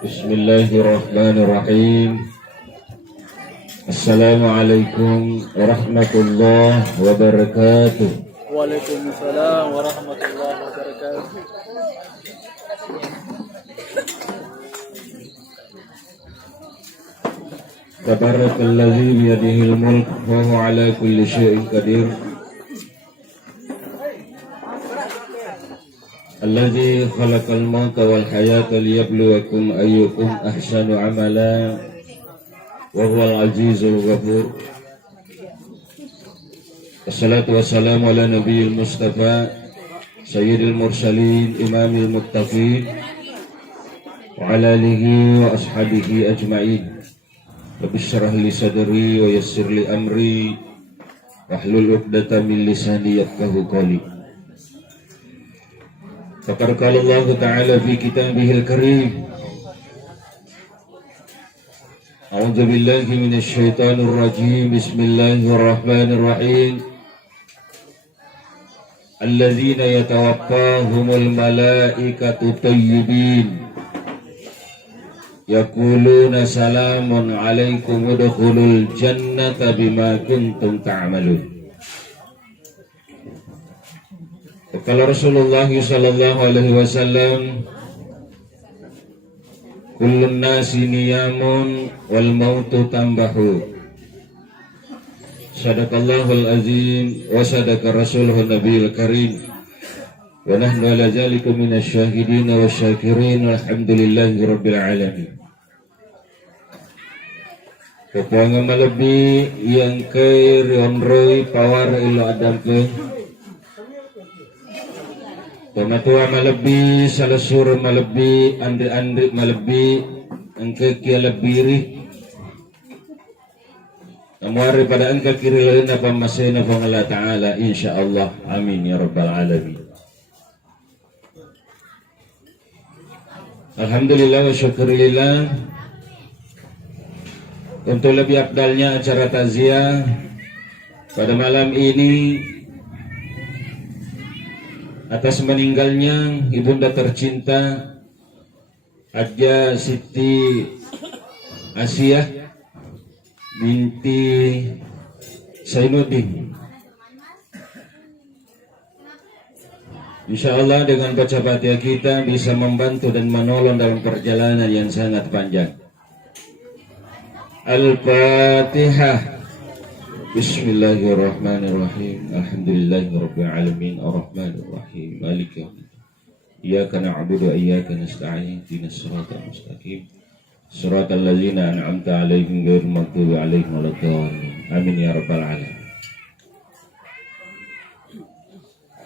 Bismillahirrahmanirrahim. Assalamualaikum warahmatullahi wabarakatuh. Waalaikumsalam warahmatullahi wabarakatuh. Tabarakalladzi biyadihil mulk wa huwa ala kulli syai'in qadir. Alladzi khalaqal mauta wal hayata liyabluwakum ayyukum ahsanu amala wa huwal azizul ghafur. Wassalatu wassalamu ala nabiyil mustafa sayyidil mursalin imamil muttaqin wa ala alihi wa ashabihi ajma'in. Rabbi syrah li sadri wa yassir li amri wahlul 'uqdatam min lisani yafqahu qawli. Faqad qala Allah Ta'ala fi kitabihil karim. A'udzu billahi minasy syaithanir rajim. Bismillahirrahmanirrahim. Alladzina yatawaffahumul malaikatu thayyibin yaquluna salamun 'alaikum udkhulul jannata bima kuntum ta'malun. Kala Rasulullah sallallahu alaihi wasallam, kullun nasi niyamun wal mautu tambahu. Sadaqallahul azim wa sadaqa rasuluhun nabiyil karim. Wa nahnu ala zalika minasy syahidin wa syakirin walhamdulillahi rabbil alamin. Kepuangan malebi yang kay rionroy pawar ilo adam ke pematua malebi salasur malebi andri malebi engke kia lebiri amwari pada engke kiri lain apa masina fa Allah Ta'ala insyaallah amin ya rabbal alamin. Alhamdulillah wa syukurillah. Untuk lebih afdalnya acara takziah pada malam ini atas meninggalnya ibunda tercinta Hajjah Siti Asiyah binti Zainuddin. Insyaallah dengan baca Fatihah kita bisa membantu dan menolong dalam perjalanan yang sangat panjang. Al-Fatihah. Bismillahirrahmanirrahim. Alhamdulillahirabbil alamin arrahmanir rahim maliki yaumiddin. Iyyaka na'budu wa iyyaka nasta'in ihdinas siratal mustaqim siratal ladzina an'amta 'alaihim ghairil maghdubi 'alaihim waladdallin. Amin ya rabbal alamin.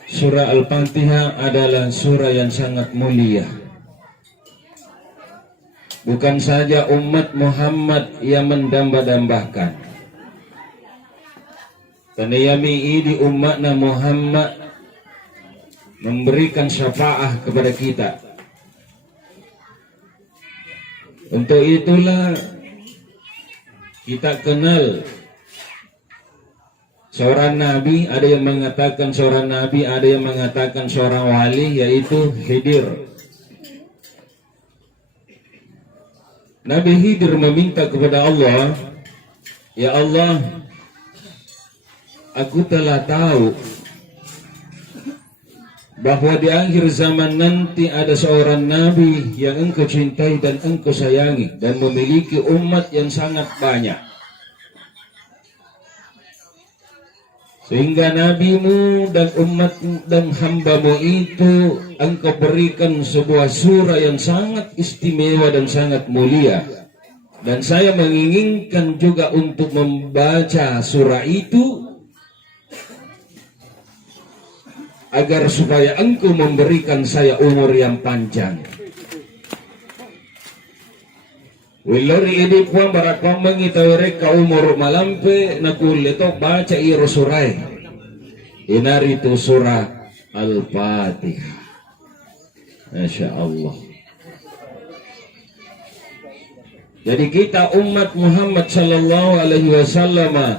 Surah Al-Fatihah adalah surah yang sangat mulia. Bukan saja umat Muhammad yang mendamba-dambakan, taniyami di umatna Muhammad memberikan syafaah kepada kita. Untuk itulah kita kenal seorang nabi, ada yang mengatakan seorang nabi, ada yang mengatakan seorang wali, yaitu Khidir. Nabi Khidir meminta kepada Allah, ya Allah, aku telah tahu bahwa di akhir zaman nanti ada seorang nabi yang engkau cintai dan engkau sayangi dan memiliki umat yang sangat banyak. Sehingga nabimu dan umatmu dan hambamu itu engkau berikan sebuah surah yang sangat istimewa dan sangat mulia. Dan saya menginginkan juga untuk membaca surah itu agar supaya engkau memberikan saya umur yang panjang. Wilori ini puan barakam mengitawere ka umur malampe nakuleto baca iro surai. Inari itu surah Al-Fatihah. Masya Allah. Jadi kita umat Muhammad sallallahu alaihi wasallam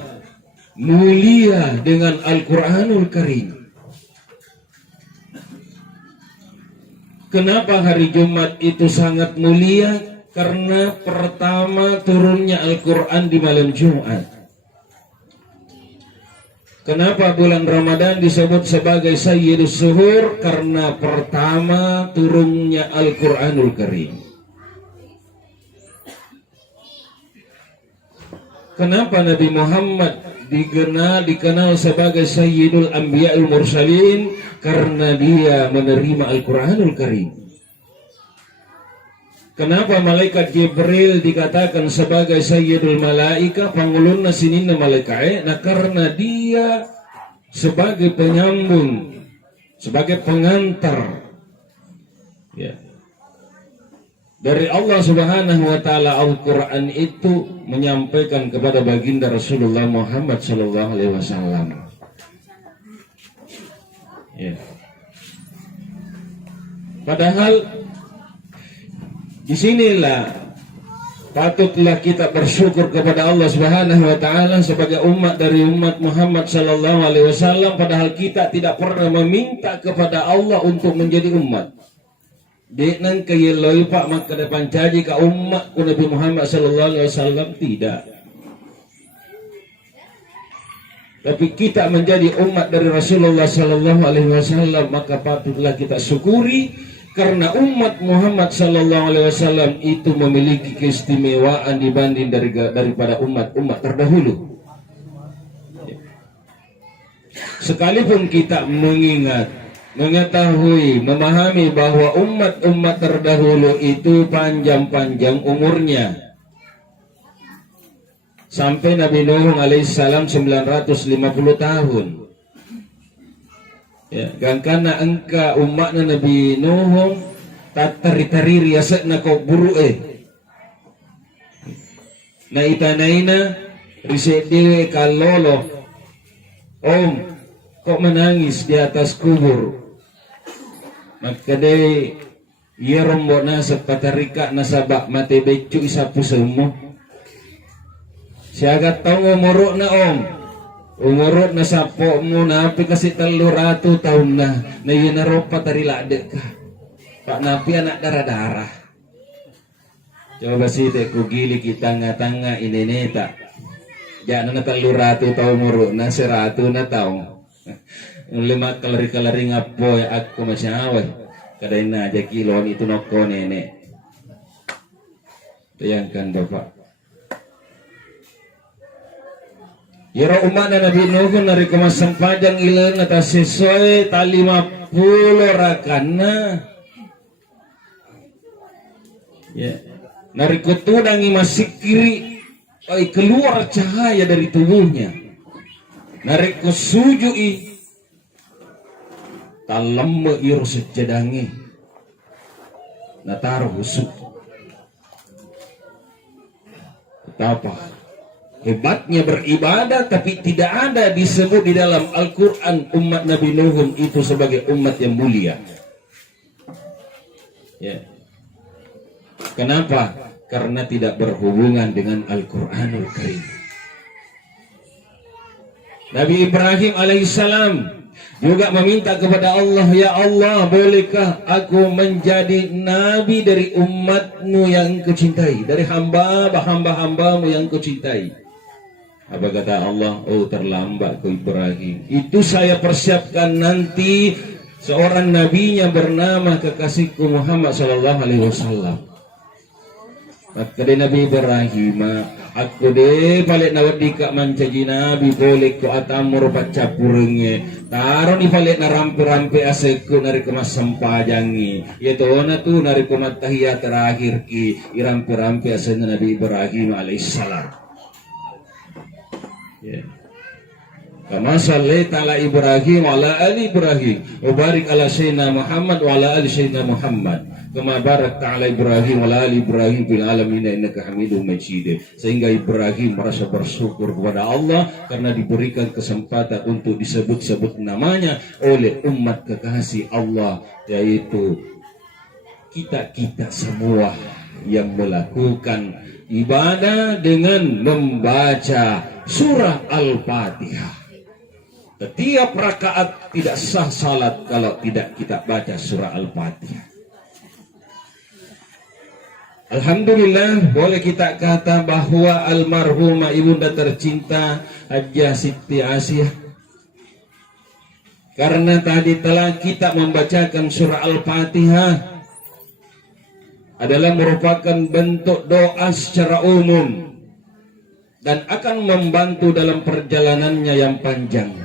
mulia dengan Al-Quranul Karim. Kenapa hari Jumat itu sangat mulia? Karena pertama turunnya Al-Quran di malam Jumat. Kenapa bulan Ramadan disebut sebagai Sayyidus Suhur? Karena pertama turunnya Al-Quranul Karim. Kenapa Nabi Muhammad dikenal sebagai Sayyidul Anbiya'ul Mursalin? Karena dia menerima Al-Quranul Karim. Kenapa malaikat Jibril dikatakan sebagai Sayyidul Malaika, pangulunna sinina malaikat? Nah, karena dia sebagai penyambung, sebagai pengantar, ya, dari Allah Subhanahu wa taala. Al-Qur'an itu menyampaikan kepada baginda Rasulullah Muhammad sallallahu alaihi wasallam. Ya. Padahal disinilah patutlah kita bersyukur kepada Allah Subhanahu wa taala sebagai umat dari umat Muhammad sallallahu alaihi wasallam, padahal kita tidak pernah meminta kepada Allah untuk menjadi umat. Dengan kayeloi pak maka depan caji ka umat ku Nabi Muhammad sallallahu alaihi wasallam, tidak. Tapi kita menjadi umat dari Rasulullah sallallahu alaihi wasallam, maka patutlah kita syukuri. Karena umat Muhammad sallallahu alaihi wasallam itu memiliki keistimewaan dibanding daripada umat-umat terdahulu. Sekalipun kita mengetahui, memahami bahwa umat-umat terdahulu itu panjang-panjang umurnya. Sampai Nabi Nuh alaihissalam 950 tahun. Ya, karena engka umatna Nabi Nuh tatari-tari riasatna kau buru na itanaina riset dewe kalolo. Om, kok menangis di atas kubur? Maka dewe iya rombo nasab patarika nasabak mate becu isapu semua. Siagat tau ngomorok na om. Umurot na sapo mo na api kasi 300 tahun na yinaropa tari ladek ka. Pak napi anak darah-darah. Coba sih teh kugili kita tanga ini neta. Jangan na 300 tahun umurot na 100 na tahun. Lima kalari-kalari ngapo ya aku masih awal. Kadain na aja kilon itu noko nenek. Bayangkan Bapak. Yara umat na Nabi Nuh nari kumasang padang ilang atas sesuai tali 50 rakana. Ya, nari kutudang masih kiri, keluar cahaya dari tubuhnya. Nari kusujui, talam iru sejadangi, nataruh husuk. Betapa hebatnya beribadah, tapi tidak ada disebut di dalam Al-Quran umat Nabi Nuh itu sebagai umat yang mulia. Ya. Kenapa? Karena tidak berhubungan dengan Al-Quranul Karim. Nabi Ibrahim alaihissalam juga meminta kepada Allah, ya Allah, bolehkah aku menjadi nabi dari umatmu yang engkau cintai, dari hamba-hambamu yang engkau cintai. Apa kata Allah? Oh, terlambat ke Ibrahim. Itu saya persiapkan nanti seorang nabinya bernama kekasihku Muhammad sallallahu alaihi wasallam. Maka Nabi Ibrahim, aku deh balik nawadika mancaji nabi boleh ku atamur baca purenge. Taruh di balik na rampe-rampe aseku nari kemas sempajangi. Yaitu ona tu nari kemat tahiyat terakhir ki irampe-rampe asena Nabi Ibrahim alaihissalam. Ya. Kama sallaita ala Ibrahim wa ala ali Ibrahim wa barik ala sayyidina Muhammad wa ala ali sayyidina Muhammad kama barakta ala Ibrahim wa ala ali Ibrahim fil alamin innaka Hamidum Majid. Sehingga Ibrahim merasa bersyukur kepada Allah karena diberikan kesempatan untuk disebut-sebut namanya oleh umat kekasih Allah, yaitu kita semua yang melakukan ibadah dengan membaca surah Al-Fatihah. Setiap rakaat tidak sah salat kalau tidak kita baca surah Al-Fatihah. Alhamdulillah boleh kita kata bahwa almarhumah ibunda tercinta Hajjah Siti Asiyah, karena tadi telah kita membacakan surah Al-Fatihah adalah merupakan bentuk doa secara umum dan akan membantu dalam perjalanannya yang panjang,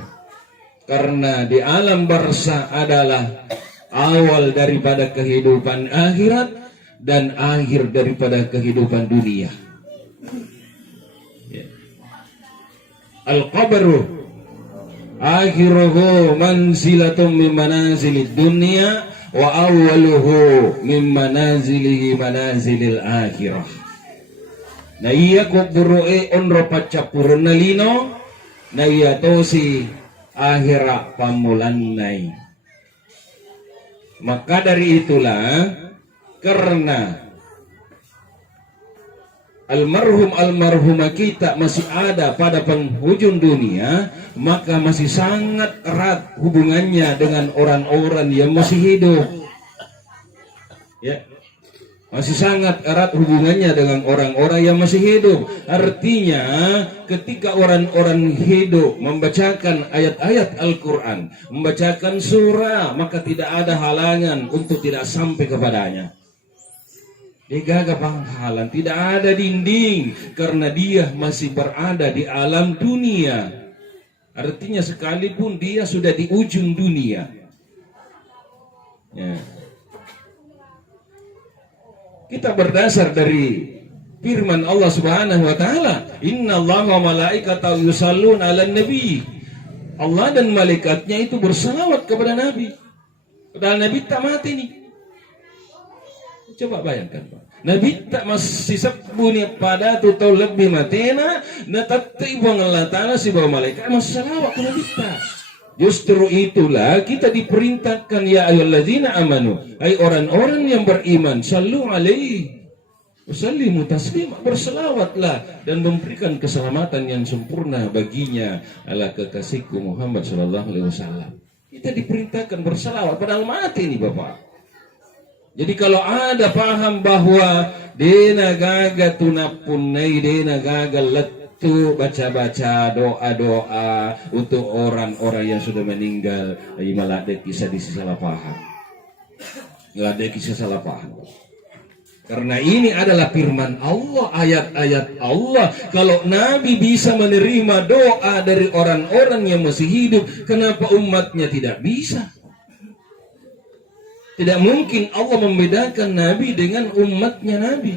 karena di alam barzakh adalah awal daripada kehidupan akhirat dan akhir daripada kehidupan dunia. Al-qabru akhiruhu manzilatun min manazilid dunya wa awwaluhu min manazilihi manazilil akhirah. Na iya kuburu onro pacapurun na lino na iya tosi akhira pamulanay. Maka dari itulah, karena almarhumah kita masih ada pada penghujung dunia, maka masih sangat erat hubungannya dengan orang-orang yang masih hidup. Ya, masih sangat erat hubungannya dengan orang-orang yang masih hidup. Artinya, ketika orang-orang hidup membacakan ayat-ayat Al-Quran, membacakan surah, maka tidak ada halangan untuk tidak sampai kepadanya. Dia gak penghalang, tidak ada dinding, karena dia masih berada di alam dunia. Artinya sekalipun dia sudah di ujung dunia. Ya. Kita berdasar dari firman Allah Subhanahu wa taala, "Innallaha wa malaikatahu yusholluna 'alan nabi." Allah dan malaikatnya itu bersalawat kepada Nabi. Padahal Nabi tak mati nih. Coba bayangkan, Pak. Nabi tak masih sabuni pada tutau lebih matena na tatai buang Allah Ta'ala si bawa malaikat masih salawat ke Nabi tak. Justru itulah kita diperintahkan, ya ayyuhalladzina amanu, hai orang-orang yang beriman, sallu alaihi wasallimu taslima, berselawatlah dan memberikan keselamatan yang sempurna baginya ala kekasihku Muhammad sallallahu alaihi wasallam. Kita diperintahkan berselawat padahal mati nih Bapak. Jadi kalau ada paham bahwa dena gaga tunapunai, dena gaga letu baca-baca doa-doa untuk orang-orang yang sudah meninggal, malah ada kisah salah paham. Nggak ada kisah salah paham. Karena ini adalah firman Allah, ayat-ayat Allah. Kalau Nabi bisa menerima doa dari orang-orang yang masih hidup, kenapa umatnya tidak bisa? Tidak mungkin Allah membedakan Nabi dengan umatnya Nabi.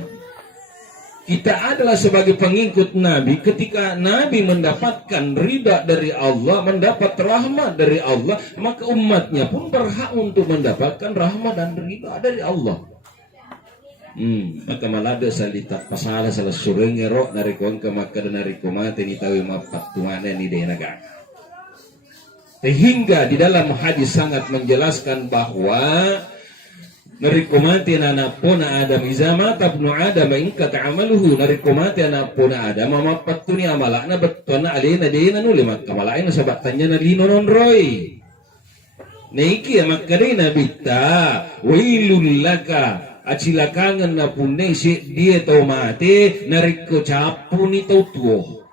Kita adalah sebagai pengikut Nabi. Ketika Nabi mendapatkan ridha dari Allah, mendapat rahmat dari Allah, maka umatnya pun berhak untuk mendapatkan rahmat dan ridha dari Allah. Maka malada salita pasala salah surengero narikon ke maka dan narikomate ni tawi mapat tuana ni denaga. Sehingga di dalam hadis sangat menjelaskan bahwa narikomati anak puna Adam izama tabnu Adam ingkat amaluhu narikomati anak puna Adam mamat tuni amalakna betona alina deina nuli makamalain sabatannya narino nonroy neiki makadina bitta wailul laka acilakangan na puneng si dia tau mati nariko capu ni tau tuo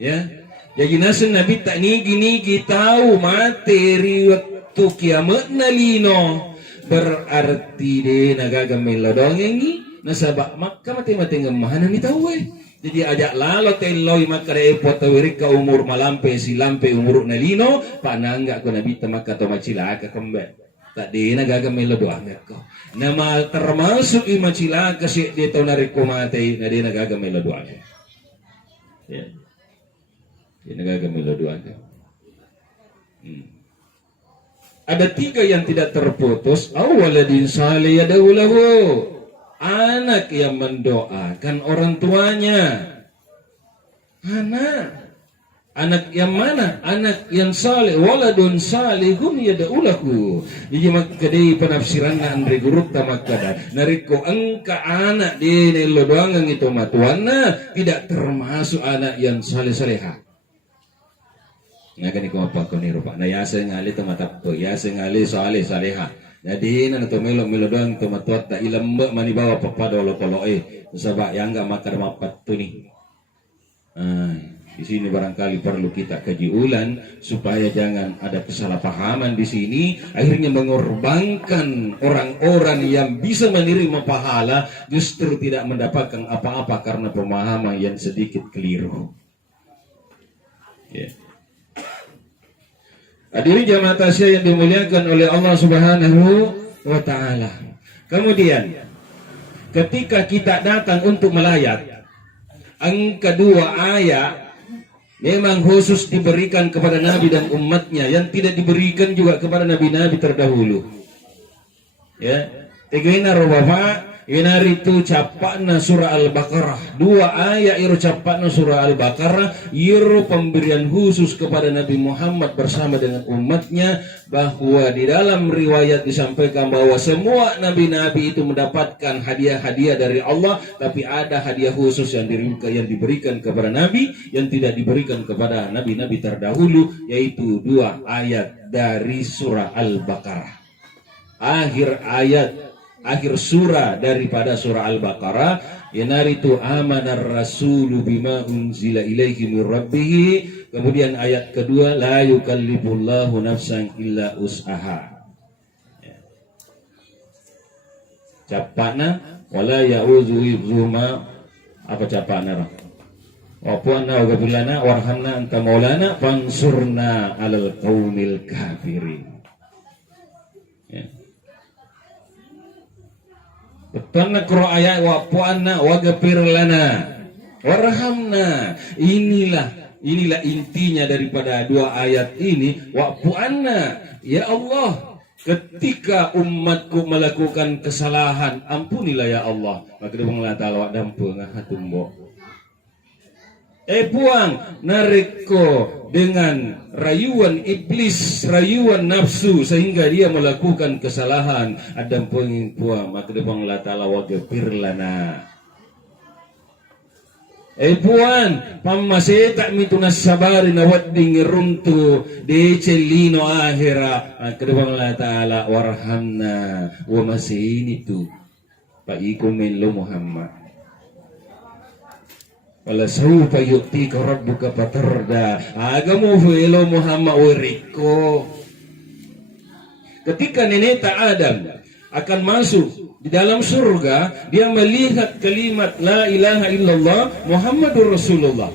ya jadi nasen nabi tak nigi tahu materi waktu kiamat nalino berarti dia nagagamay ladongengi nasabak makka mati-mati ngemahanan ni tahu jadi ajak lalo teloy makare potawirik ka umur malampe silampe umur nalino panangga ko nabita makka to macilaka kambe tak dia nagagamay ladongen ko nama termasuk imacilaka si dia to nariko mati na dia nagagamay ladongen ya dia nagagamay ladongen Ada 3 yang tidak terputus. Awaladin salih yadaulahu, anak yang mendoakan orang tuanya. Anak yang mana? Anak yang saleh. Waladun salihun yadaulahu. Jadi maka di penafsiran na Andre Guruk tamakada nariko angka anak di nelodoangan itu matuana tidak termasuk anak yang saleh-salehah. Nga gani ko mapagko ni rupa na yasa ngali tumatapto yasa ngali saleh saleha Jadi nana to melo doang to matuat ta ilam mani bawa papada lo sabak yang enggak makan mapat tu ni. Di sini barangkali perlu kita kaji ulang supaya jangan ada kesalahpahaman di sini, akhirnya mengorbankan orang-orang yang bisa menerima pahala justru tidak mendapatkan apa-apa karena pemahaman yang sedikit keliru. Ya. Hadirin jamaah tasyah yang dimuliakan oleh Allah Subhanahu wa taala. Kemudian ketika kita datang untuk melayat, angka 2 ayat memang khusus diberikan kepada Nabi dan umatnya, yang tidak diberikan juga kepada nabi-nabi terdahulu. Ya, tegena robafa inari tu capakna surah Al-Baqarah. 2 ayat iru capakna surah Al-Baqarah iru pemberian khusus kepada Nabi Muhammad bersama dengan umatnya, bahwa di dalam riwayat disampaikan bahwa semua nabi-nabi itu mendapatkan hadiah-hadiah dari Allah, tapi ada hadiah khusus yang diberikan kepada nabi yang tidak diberikan kepada nabi-nabi terdahulu, yaitu 2 ayat dari surah Al-Baqarah. Akhir surah daripada surah Al-Baqarah, yanaritu amanar rasulu bima unzila ilaihi mir rabbih. Kemudian ayat kedua, la yukallifullahu nafsan illa usaha. Capana wala ya'udzu hifzuhuma, apa capana? Wa puanna wa gabilana warhamna anta maulana fansurna alal qaumil kafirin. Betul Qur'an ayat wa puanna wa ghafir lana warhamna. Inilah intinya daripada 2 ayat ini. Wa puanna, ya Allah, ketika umatku melakukan kesalahan, ampunilah ya Allah. Maka dia mengatakan wa dampu ngahatumbo. Puang nariko dengan rayuan iblis, rayuan nafsu sehingga dia melakukan kesalahan. Adam puang maka dia Allah Ta'ala wa ghafir lana. Puan pamasih tak mitunas sabari na wadding runtu de celino akhira. Maka dia Allah Ta'ala warhamna wa masih itu Pak Ikumin lo Muhammad. Wala sawfa yu'tika rabbuka fatarda. Agamu fuelo Muhammad uriko. Ketika nenek Adam akan masuk di dalam surga, dia melihat kalimat la ilaha illallah Muhammadur Rasulullah.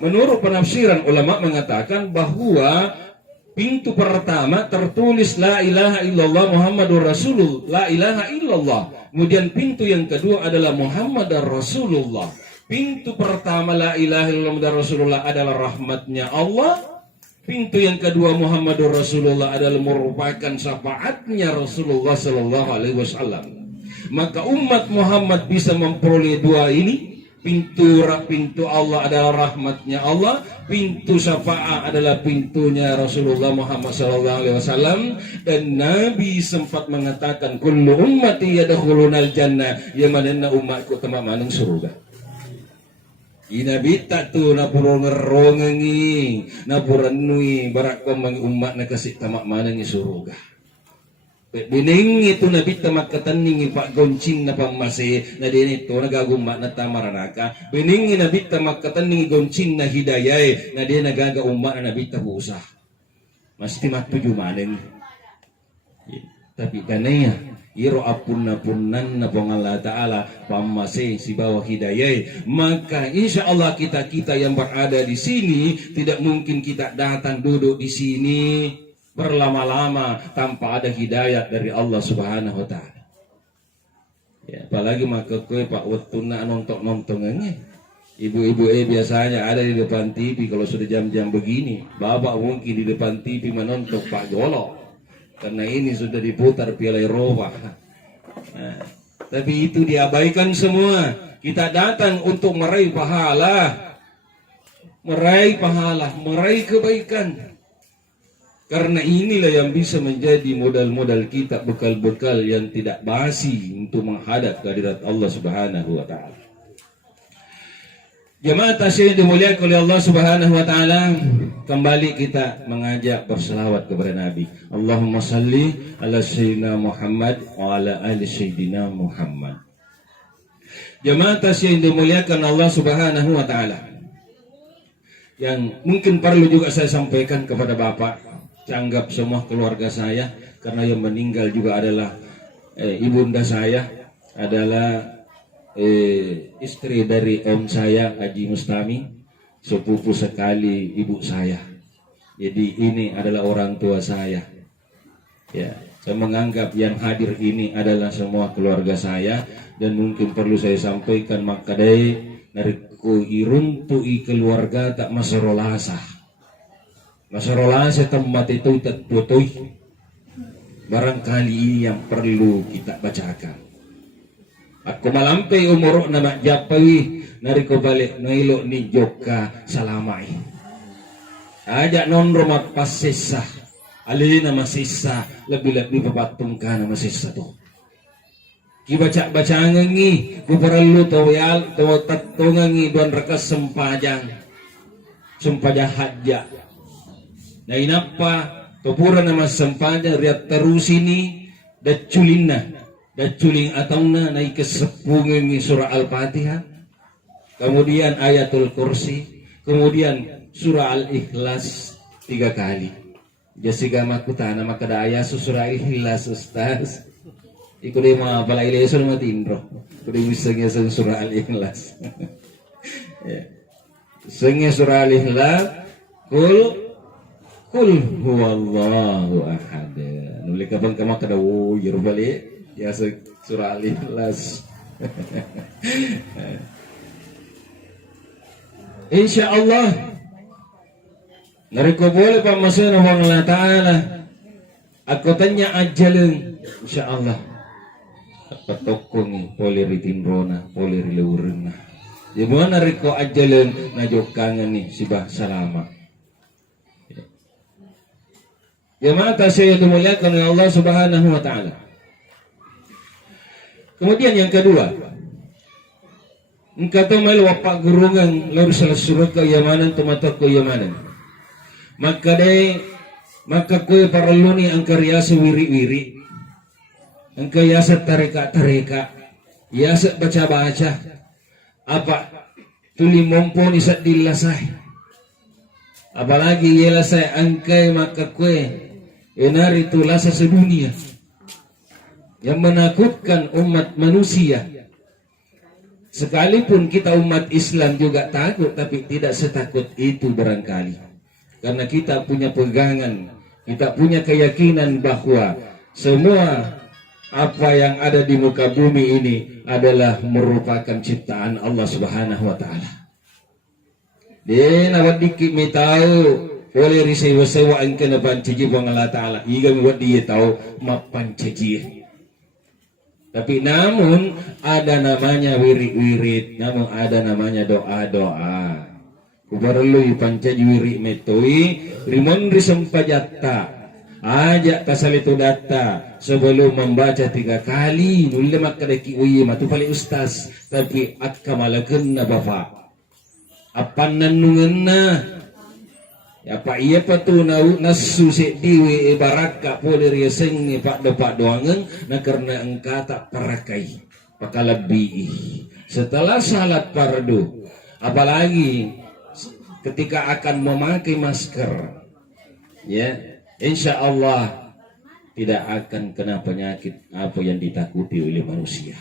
Menurut penafsiran ulama mengatakan bahwa pintu pertama tertulis la ilaha illallah Muhammadur Rasulullah, la ilaha illallah. Kemudian pintu yang kedua adalah Muhammad Rasulullah. Pintu pertama la ilaha illallah Rasulullah adalah rahmatnya Allah. Pintu yang kedua Muhammadur Rasulullah adalah merupakan syafaatnya Rasulullah sallallahu alaihi wasallam. Maka umat Muhammad bisa memperoleh 2 ini. Pintu Allah adalah rahmatnya Allah, pintu syafaat adalah pintunya Rasulullah Muhammad SAW. Dan Nabi sempat mengatakan kullu ummati yadkhulunal jannah, ya manana umatku tema manang surga. Inabi tak tu na puro ngerongengi na puranui barak pamang umat na kasih tamak manang surga. Bining itu nabi tamak kataning Pak Goncing na pamase na din ito nagagumba na tamaranaka. Bining nabi tamak kataning Goncing na hidayay na din nagagaumba na nabi tabusa. Mas timatuju manen. Tapi kanaya iro apun-apunan na pong Allah Ta'ala pamase si bawah hidayay. Maka insya Allah kita yang berada di sini tidak mungkin kita datang duduk di sini berlama-lama tanpa ada hidayat dari Allah Subhanahu wa Ta'ala. Ya, apalagi maka kue Pak Wetuna nonton-nontonannya. Ibu-ibu biasanya ada di depan TV kalau sudah jam-jam begini. Bapak mungkin di depan TV menonton Pak Jolo. Karena ini sudah diputar Piala Eropa. Nah, tapi itu diabaikan semua. Kita datang untuk meraih pahala, meraih kebaikan. Karena inilah yang bisa menjadi modal-modal kita, bekal-bekal yang tidak basi untuk menghadap kehadirat Allah Subhanahu wa Ta'ala. Jemaah tasyih dimuliakan oleh Allah Subhanahu wa taala, kembali kita mengajak berselawat kepada Nabi. Allahumma salli ala sayyidina Muhammad wa ala ali sayyidina Muhammad. Jemaah tasyih dimuliakan Allah Subhanahu wa taala. Yang mungkin perlu juga saya sampaikan kepada Bapak, canggap semua keluarga saya, karena yang meninggal juga adalah ibunda saya, adalah istri dari om saya Haji Mustami, sepupu sekali ibu saya. Jadi ini adalah orang tua saya. Ya, saya menganggap yang hadir ini adalah semua keluarga saya, dan mungkin perlu saya sampaikan makadai nariku iruntui keluarga tak masarolasa. Masarolasa tempat itu tak botoi. Barangkali ini yang perlu kita bacakan. Aku malampai umur nama japawi nariko balik nailo ni joka salamai. Ajak non rumah pas sisa, alih nama sisa lebih papatungkan nama sisa tu. Kibaca ngengi, ku perlu tawal tawa tatto ngengi duan rekas sempajang hajja. Na inapa topura nama sempajang riat terus ini daculing atangna naik ke sepungin surah Al-Fatihah, kemudian ayatul kursi, kemudian surah Al-Ikhlas 3 kali. Jasiga makutana makada ayat surah Al-Ikhlas ustaz. Iko di mga balay leson matindro. Iko di misangnya sang surah Al-Ikhlas. Sangnya surah Al-Ikhlas, kul huwallahu ahad. Nuli kapag kamakada yur balik. Ya surah Al-Ikhlas. Insya Allah nariko boleh Pak Masana wa Allah Ta'ala. Aku tanya ajaleng insya Allah patokong poleri tinrona poleri leureuna. Di mana nariko ajaleng najokangan nih sibah salama. Ya mata saya dimuliakan oleh Allah Subhanahu wa Ta'ala. Kemudian yang kedua, engkau tahu malu wapak gurungan lalu salah surat ke Yamanan tomato ke Yamanan. Maka kue perlu ni angka riasa wiri-wiri, angka yasa tareka, yasa baca-baca, apa tuli mompon isat dilasai. Apalagi yelasai angkai maka kue enari tulasa sedunia. Yang menakutkan umat manusia. Sekalipun kita umat Islam juga takut, tapi tidak setakut itu barangkali. Karena kita punya pegangan, kita punya keyakinan bahwa semua apa yang ada di muka bumi ini adalah merupakan ciptaan Allah Subhanahu wa Ta'ala. Dia nawat dikit mi tahu boleh risewa-sewa angka na pancaji bang Allah Ta'ala. Iga mi wat dia tahu mapancaji. Tapi namun ada namanya wirid-wirid, namun ada namanya doa-doa. Kubarului pancaji wirid metoi, rimon risempajatta. Ajak kasalitu data sebelum membaca 3 kali. Nulle makadaki uyi matu paling ustaz. Tapi akka malaken na bapak. Apan nanungan na. Ya pak iya patu nasu se diwi baraka pole riaseng ni pak dopak doangan na karena engkau tak parakai pakalabi. Setelah salat fardu, apalagi ketika akan memakai masker, ya insya Allah tidak akan kena penyakit apa yang ditakuti oleh manusia.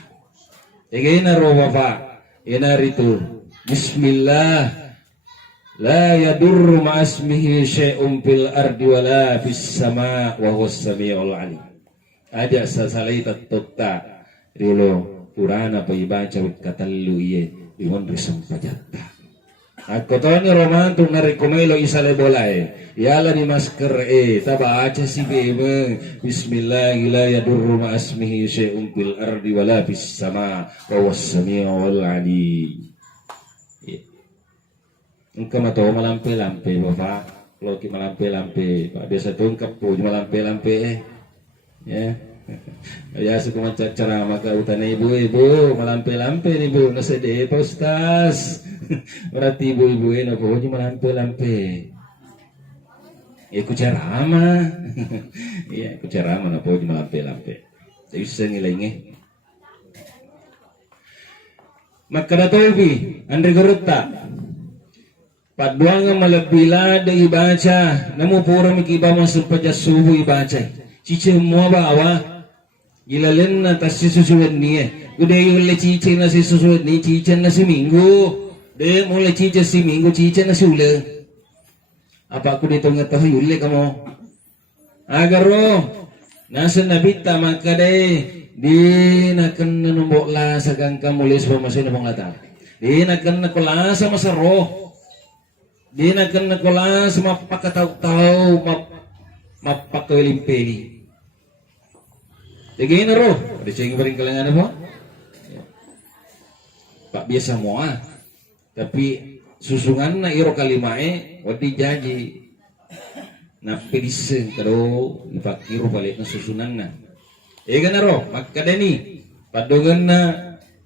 Tegena roh bapak, enar itu Bismillah. La yadurru ma'asmihi syai'un fil ardi wala fis sama' wa huwas sami'ul alim. Ada sasalai tatta rilo Purana paibaca katallu iye diwon risampajatta. Ako to ni romantum na rekomelo isale bolay. Yala ni masker tabaca si bebe. Bismillah la yadurru ma'asmihi syai'un fil ardi wala fis sama' wa huwas sami'ul alim. Engkau mataw malampe-lampe bapak, kalau kita malampe-lampe, pak biasa tuh engkau po malampe-lampe ya, biasa kumaca cara maka utana ibu malampe-lampe nih bu, nasede pak ustaz, Berarti ibu-ibu ini apa aja melampe-lampe. Ya ku ceramah. Iya, ku ceramah apa aja melampe-lampe. Tapi senilainya. Maka datobi Andri Garutta. Paduanga malabila da ibaca namu pura mikiba masuk paja subuh ibaca. Cice mua bawa gilalin na tas susuwed niya. Udah yung cice na si susuwed ni cice na si minggu. De mulai cice si minggu cice na si ule. Apa aku dito ngetahui ule kamu? Agar roh nasa nabita maka de di nakan nanumbok la sa gangka mulai sa pamasin na lata. Di nakan nakula sa masaro. Di nakan nakula sa mapakataw-taw mapakawilimpeli. Tigay na roh. Ada siyang ibaring kalangan mo? Pak biasa mo Tapi susungan na iro kalimae wadi jaji. Na piliseng kado ipakiro balik na susunan na. Ega na roh. Magkadani. Padungan na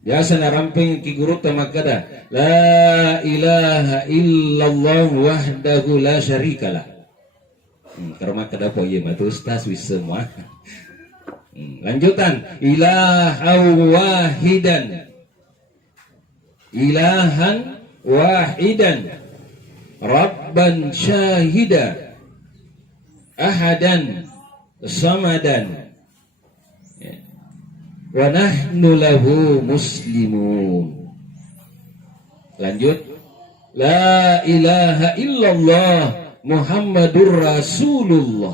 biasa na ramping kiguruta magkada. La ilaha illallah wahdahu la syarikalah. Karena magkada po iya matustas wisemwa. Lanjutan ilahan wahidan rabban syahida ahadan samadan wa nahnu lahu muslimun. Lanjut la ilaha illallah Muhammadur Rasulullah.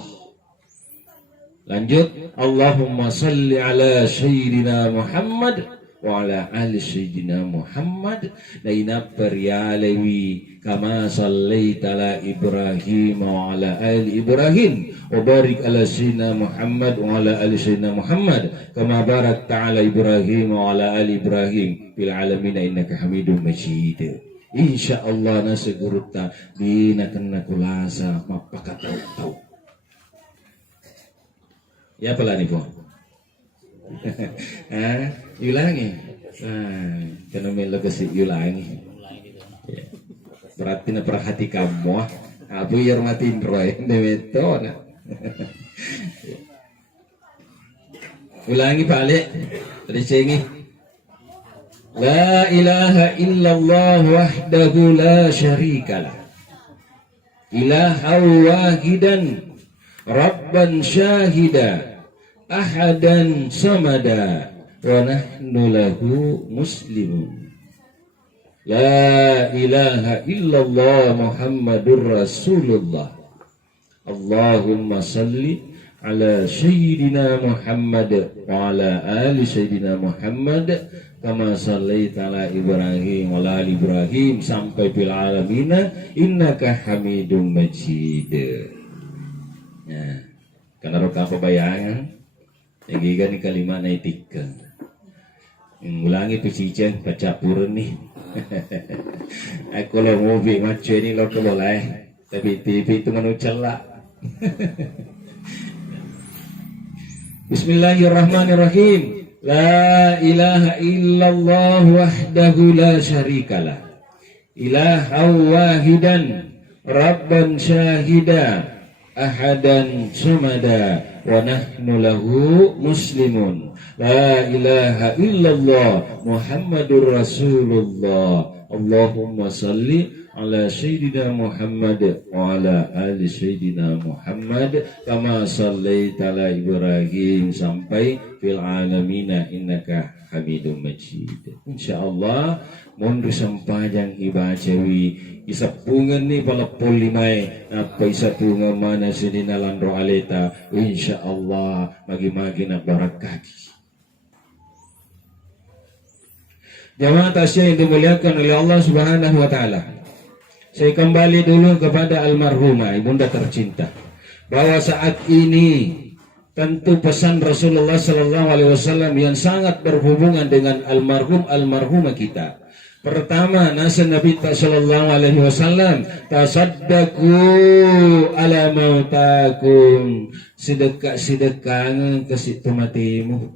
Lanjut Allahumma salli ala Sayyidina Muhammad wa ala ali Sayyidina Muhammad naina peryalewi kama sallaita ala Ibrahim wa ala ali Ibrahim wa barik ala Sayyidina Muhammad wa ala ali Sayyidina Muhammad kama barakta ala Ibrahim wa ala ali Ibrahim fil alamin innaka Hamidum Majid. Insyaallah na seguruta dinakan nakulasa mapakataw-taw. Ya pala nih po. Yulangi. Fenomena kasi yulangi. Ya. Berarti na perhati kamu. Abu yormatin roy. Demeto na. Ulangi balik. Terus ini. La ilaha illallah wahdahu la syarikalah. Ilaha wahidan rabban syahida ahadan samada wa nahnu lahu muslimun. La ilaha illallah Muhammadur Rasulullah. Allahumma salli ala Sayyidina Muhammad wa ala ali Sayyidina Muhammad kama sallaita ala Ibrahim wa ala ali Ibrahim sampai fil alamina innaka Hamidum Majid. Ya, karena roka pabayangan yang giga ni kalima na itika. Ngulangi picijan pacapuran nih. Aku lo mobil macam ini lo boleh, tapi TV itu manu celak. Bismillahirrahmanirrahim. La ilaha illallah wahdahu la syarikalah. Ilahan wahidan rabban syahida ahadan samada wa nahnu lahu muslimun. La ilaha illallah Muhammadur Rasulullah. Allahumma salli ala Sayyidina Muhammad wa ala ali Sayyidina Muhammad kama sallaita ala Ibrahim sampai fil alamina innaka Hamidum Majid. Insyaallah mon risampajang ibacawi isapungan ni palapol limay apa isapungan mana sinina landro aleta insyaallah magi-magi na barakati. Jamaah tasya yang dimuliakan oleh Allah Subhanahu wa taala. Saya kembali dulu kepada almarhumah ibunda tercinta bahwa saat ini tentu pesan Rasulullah sallallahu alaihi wasallam yang sangat berhubungan dengan almarhumah kita. Pertama, nasihat Nabi sallallahu alaihi wasallam, tasaddaqu ala mautakum. Sedekah-sedekah ke situ matimu.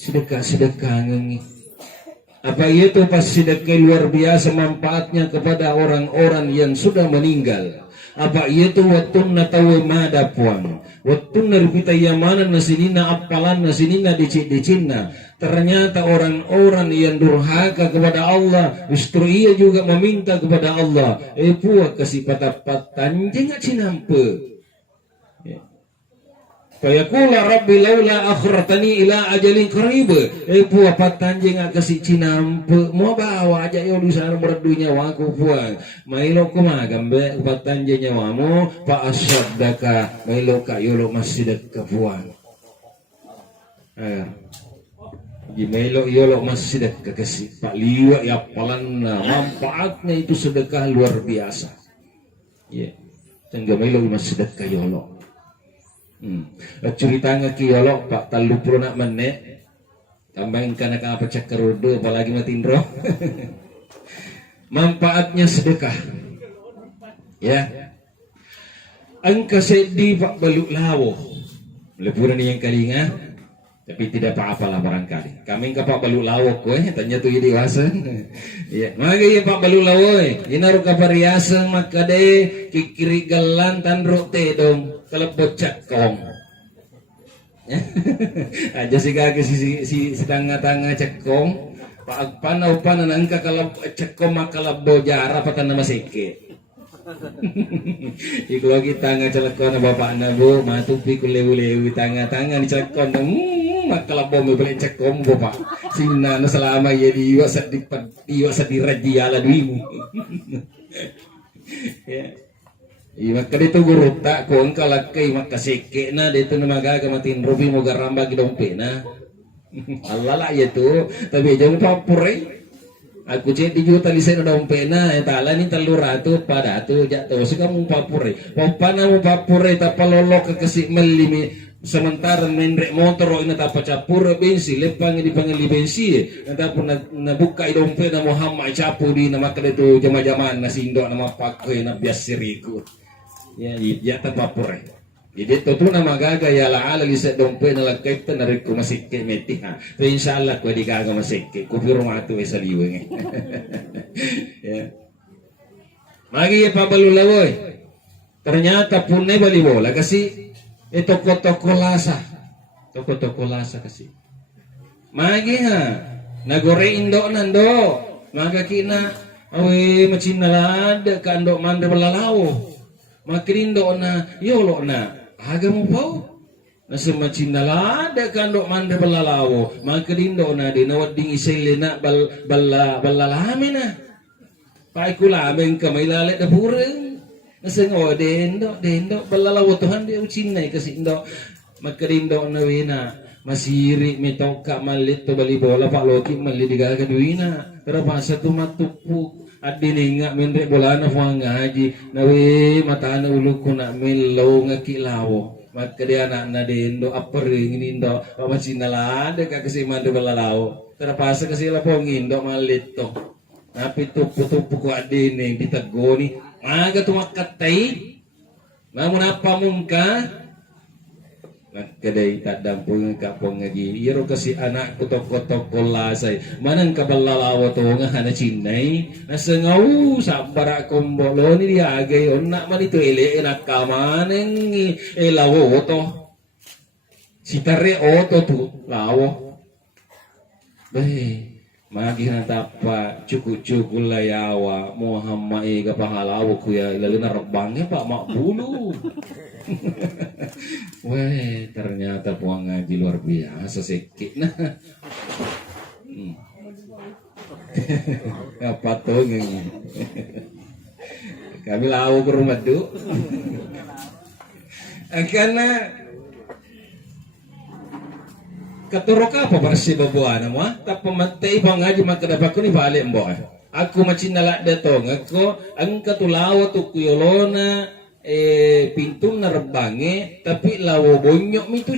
Sedekah-sedekah Apa itu pasti sedekah luar biasa manfaatnya kepada orang-orang yang sudah meninggal. Apa itu watunna tahu madapuan. Watunna rupita yamanan nasinina apalan nasinina dicina. Ternyata orang-orang yang durhaka kepada Allah, justru ia juga meminta kepada Allah. Puak kasih patapatan jangan cinampe. Fayaqula rabbi laula akhartani ila ajalin qarib. Puak patanjing kasih cinampe. Mau bawa aja yo di sana berdunya waku puak. Mailo kumagambe patanjing nyawamu fa asaddaka mailo ka yolo masjid ka puak. Di mailo yolo masjid ka kasih Pak liwa ya palan manfaatnya itu sedekah luar biasa. Ya. Tengga mailo masjid ka yolo. Cerita ngaki yolok Pak 36 menit tambahin kana apa cek kerudu apalagi matindro. Manfaatnya sedekah ya. Angka sedih Pak baluk lawo lepuran yang kalinga tapi tidak apa-apalah barangkali kami ke Pak baluk lawo ko tanya tuh jadi dewasa. Ya magi Pak baluk lawo inaru ka variasa makade kikiri galan tanro te dong kalau bocak kong aja sih kaki si tengah-tengah cekong pak panau panan angka kalau cekong makalah bojara patan nama seke. Iku lagi tangga celekon bapak nabu matupi kulewu-lewu tangga-tangga di celekon makalah bom beli cekong bapak sina selama ya diwa sediraji ala duimu. Ya. Maka dito guru tak kung kalakay makasike na dito na magagamatin rubi mo garamba gidong pena. Alala itu tapi jangan papure. Aku cek di juta lisen dong pena etala ni teluratu pada tu jatuh suka mu papure. Popana mu papure tapalolok ke kesik melimi sementara menrek motor ina tapa capur bensi lepang di pangili bensi nata pun nabuka idong pena Muhammad capu di nama kedetu jama-jaman nasindo nama pakai na biasiriku. Ya tapapure. Jadi itu tuh nama gaga ya la ala lisa dompe na lagkay ta narik ko masike metiha. So insyaallah ko di gaga masike. Ko piro matu sa liweng. Ya. Magi ya pabalulawoy. Ternyata punay balibola kasi toko-toko lasa. Toko-toko lasa kasi. Magi ha. Nagore indo nando. Maga kina awe machinalad ka ando mande balalawo. Makrindo na yolo na haga mo pao nasa machinalada kando mande balalawo makrindo na dinawading isay na balalami na paikulamin kamay lalit na pureng nasa ngo dendo balalawo tuhan di uchinay kasi indo makrindo na wina masiri mitoka malit to balibola pa loki malidiga kaduina pero pasa tumatupuk at dininga minre bolana fuang ngaji nawe mata na uluk ko na milaw nga kilawo mat kadi anak na dendo apering nindo pamasinalada ka kasi mando balalaw terpasa kasi la po ngindo malito napit tupo ko adining ditagoni aga tumakatay namun apa mungka kadai tak dampung kapong ngaji iro kasi anak kutok-kutok kolasay manang kabalalawa to nga hana chinay nasa ngau sabara kombolo ni diagay onna man ito ele nakamaneng lawo to sitare oto tu lawo bae magi tapa cukup layawa Muhammad ga pahalawo kuya ilalina rebangnya Pak Makbulu. Weh, ternyata puang ngaji luar biasa sekit nah. Apa tuh ini? Kami lawu ke rumah tu. Karena katurok apa bersih babuana mo? Tak pematay pang ngaji makadapat ko ni balik mbo. Aku macin nalak datong. Ako ang katulawa tu kuyolona. Pintu nerbange tapi lawo bonyok mitu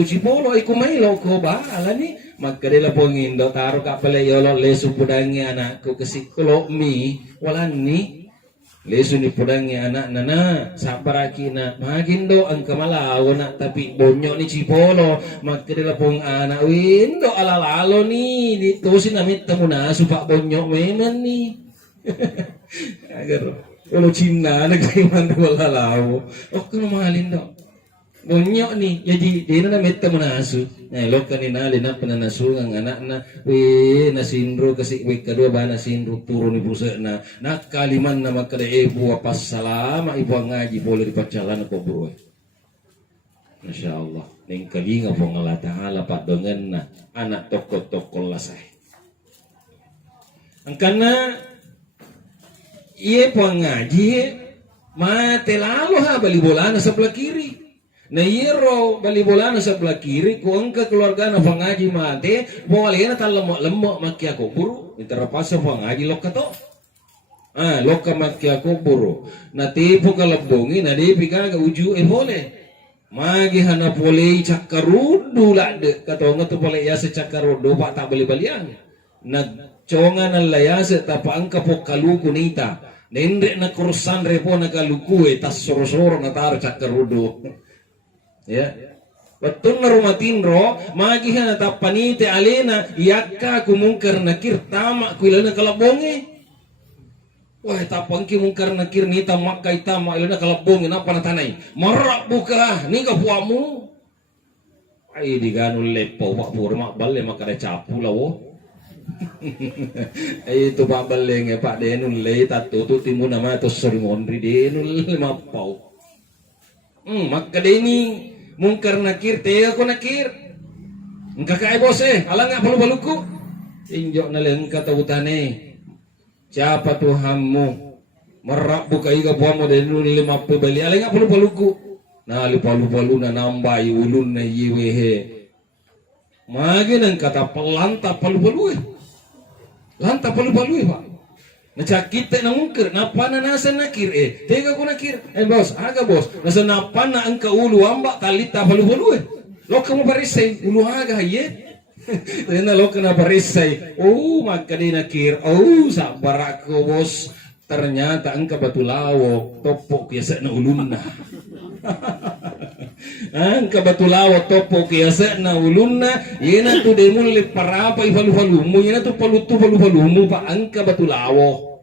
cipolo iku may loko ba ala ni magkadila po ngindo taro ka pala yolo lesu pudangi anakku kasi kulo mi wala ni Leso ni pudangi anak nana sabaraki na magindo ang kamalaw na tapi bonyo ni Chipolo magkadila pong anak windo alalalo ni dito sinamit tamo na supak bonyo meman ni agar ulo Cina nagkaiman wala lawo okay na mahalin do bonyo ni jadi di na namit tamo na asu lo kanina lina pananasu ang anak na nasindro kasi kadua ba nasindro turo ni busa na nakaliman na magkada ibu wapas salama ibu ngaji boleh dipacalan ko bro Masya Allah ning kalinga po nga latahala pa dengan na anak toko-toko lasay ang kana iye po ngaji mate lalo ha balibola na sa sebelah kiri na yero balibola na sa sebelah kiri kung ang keluarga na pangaji mate boleh na talemok-lemok makia kubur interpasa pangaji lok kato lok makia kubur na tipo kalabongi na di pika uju boleh magi hana boleh cakarudu lah de kato nga to boleh ya secakarudu pak tak beli balian na conga na layasa tapang kapok kaluku nita nendre na kurusan repo na kaluku tas soro-soro na tar cakarudu ya betul na rumatindro magihan na tapanite alena yakka kumungkar nakir tama kuilana kalabonge wah tapang ki mungkar nakir nita makai tama ilana kalabonge na panatanay marak buka ni kapuamu ay di ganun lepo pak pura mak balle makada capu lawo ay itu pak balle nge pak denun le tatutu timu nama to serimondri denun limapau makadeni mungkar nakir tega ko nakir engka kay bos ala nga palu-paluku injo na lang katawutane siapa Tuhanmu merap buka iga buamo dari nul 50 bali ala nga palu-paluku na palu-palu na nambai ulun na yiwehe magi nang kata pelanta palu-palu lanta palu-palu pak Nacakite na mungkir, napa na nasa nakir tega ko nakir, bos, aga bos, nasa napa na ang kaulu amba talita balu-balu loka mo parisay, ulu aga ye, na loka na parisay, magkadi nakir, sabar ako bos, ternyata ang kabatulawo, topok yasa na ulun na. Ang kabatulawo topok yasa na ulun na, yan na to demon le parapa ibalu-balu mo, yan na to paluto balu-balu mo pa ang kabatulawo.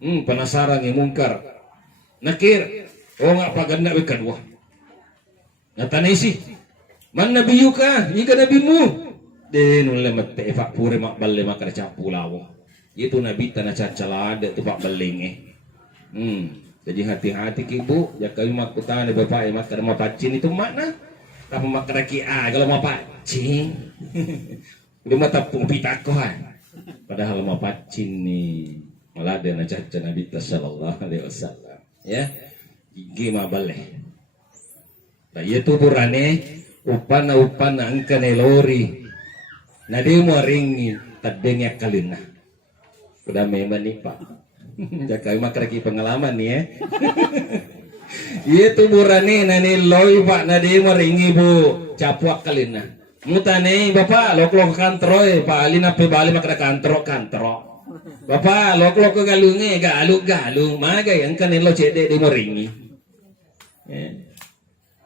Penasaran yang mungkar nakir nga paganda we kadwa natanay si man nabiyu ka ika nabimu denun lemet te fa pure mak balle mak kada capulawo itu nabi tanah cacalada tu pak baleng jadi hati-hati ki bu ya kali mak kutane bapak mak kada mapacin itu makna apa mak kada ki kalau mapacin udah mata pung pitakohan padahal mapacin nih malah dia nacaca Nabi sallallahu alaihi wasallam ya gima baleh nah itu burane upana angkane lori na di mo ringi tadengnya kalina udah memang nih pak jakai makraki pengalaman nih ya itu burane nani loi pak na di mo ringi bu capuak kalina mutane bapak lok kantroy pak alina pe bali makra kantro Bapak, lok ke galunge, galung, magay ang kanilo cede di moringi.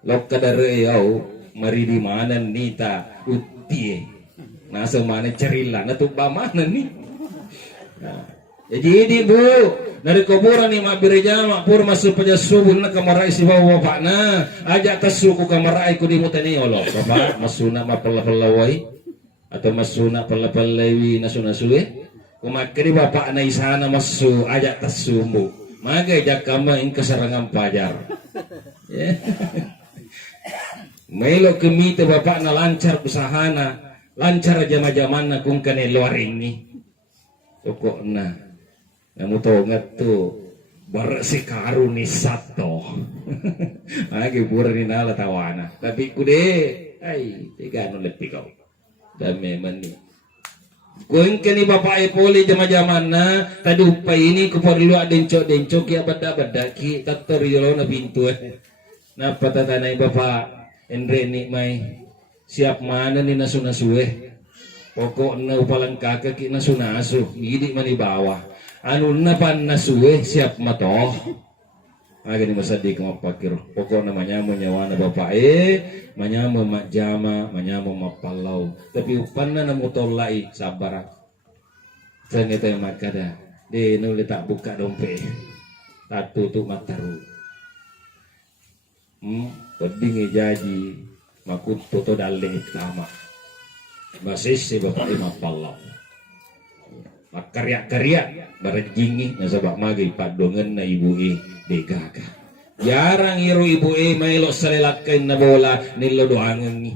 Lok kadare yaw, maridi manan nita utie. Nasa mana cerila, natugba manan ni. Jadi bu, dari kuburan ni mabirja makpur masuk paja subuh na kamarai si bapak na, ajak tasuku kamarai ku di mutani olo. Bapak, masuna mapalapalawai atau masuna palapalawi nasunasue. Kumakri bapak na isana masu ajak tasumbu magay jakama in kasarangan pajar Melo kemite bapak na lancar usahana lancar jama-jaman na kung kane luaringi toko na namutongat tu bar si karuni sato agi pura ni nala tawana tapi kude ay tiga no lepi kau dame mani Kuing kani bapak poli jama-jaman na tadi upay ini kuparlu adenco kia bada ki taktor yolo na pintu na patatanay bapak Andre ni may siap mana ni nasunasue pokok na upalang kakak ki nasunasu hindi man ibawa anu napan nasuwe siap matoh. Agak ni masadi kama pakir. Pokok namanya menyawana bapak manyama mak jama, manyama mak palau. Tapi upanna namu tolai sabar. Ternyata yang makada. Dia nuli tak buka dompet. Tak tutup mataru. Pedingi jaji makut toto dalle tama. Masih si bapak mak palau. Karya-karya barajingi nasabak magi padongen na ibu degaga. Jarang iro ibu mailo salelakan na bola nilo doangan ni.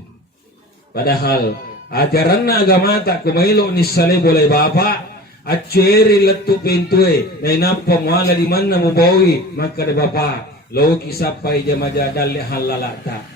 Padahal ajaran na agama tak kumailo ni sale bola bapak. Aceri letu pintu na inapa muala di mana mo bawi maka de bapak. Lo kisapai jamaja dalle halalata.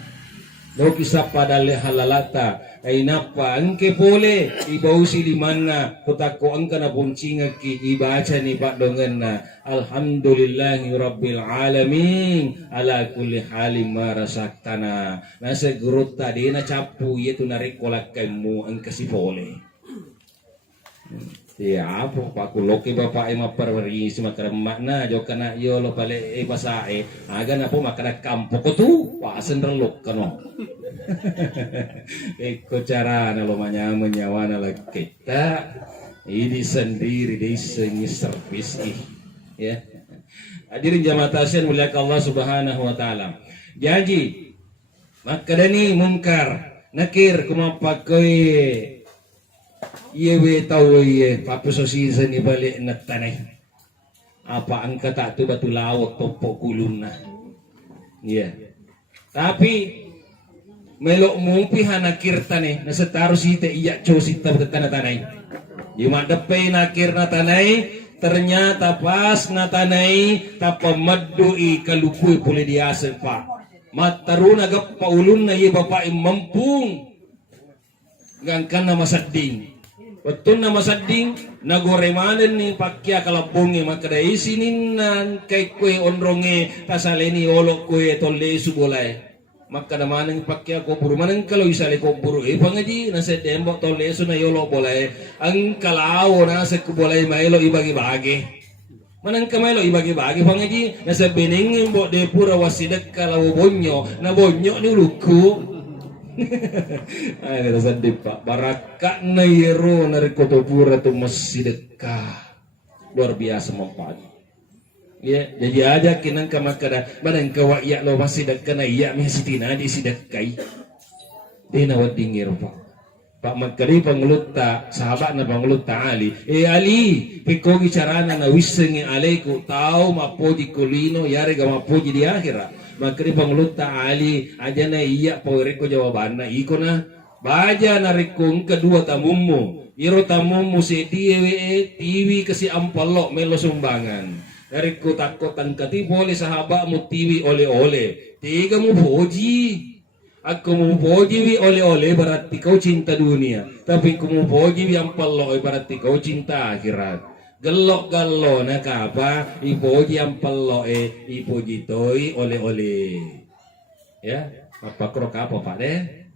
Lo kisapa dalle halalata. Ay napa angke pole ibausi di mana kutako angka na buncinga ki ibaca ni pak dongen na alhamdulillahi rabbil alamin ala kulli halim marasaktana nasa gurut tadi na capu yetu narikola kamu angka si pole ya apa pak kuloki bapak ema perwari semakara makna jo kana yo lo pale pasae aga na po makara kampo ko tu wasen relok kano Eko cara na lo menyawana lagi kita ini sendiri di seni servis ya. Hadirin jamaah tasyan muliakan Allah Subhanahu wa taala. Jadi maka dani mungkar nakir kumapakoy yewe tahu ye papusosi seni balik natanay. Apa angka tak tu batu lawak topok kuluna. Ya. Tapi melok mumpi nakir tane na setaru site iya cosita tanay. Di madape nakir na tanay ternyata pas na tanay tapamadu kalukui pule diasa pa. Mataruna gap paulun na ye bapak mampung gangkan na masading. Betul na masading nagoremanen ni pakya kalabonge makadai sininan kay kue onronge tasaleni olok kue tolle subolay. Maka naman ang pakya ko puro manang kalau isali ko puro pangaji nasa tembok tolle so na yolo bolay ang kalao nasa ko bolay mailo ibagi-bagi manang kamailo ibagi-bagi pangaji nasa bening mo de pura wasidak kalau bonyo na bonyo ni luku ay nasa dipa baraka na yero na rikoto pura to masidaka luar biasa mempadi. Ya, jadi aja kinang kamakada badang kawa iya lo masih dakana iya mi sitina di sidakai. Dina wadingir Pak magkari panguluta sahabat na panguluta Ali. Ali, pikogi carana na wisengi alaiku tao mapoji kulino yare ga mapoji di akhirat. Magkari panguluta Ali aja na iya pawreko jawaban na iko na baja na rekong kedua tamumu. Iro tamumu si TV kasi ampalo melo sumbangan. Dari kotak-kotak kati boleh sahabat mutiwi oleh-oleh. Tiga mu boji. Aku mu boji wi oleh-oleh berarti kau cinta dunia. Tapi aku mu boji wi ampalo berarti kau cinta akhirat. Gelok-gelok nak apa? Iboji ampalo iboji toi oleh-oleh. Ya, apa krok apa Pak deh?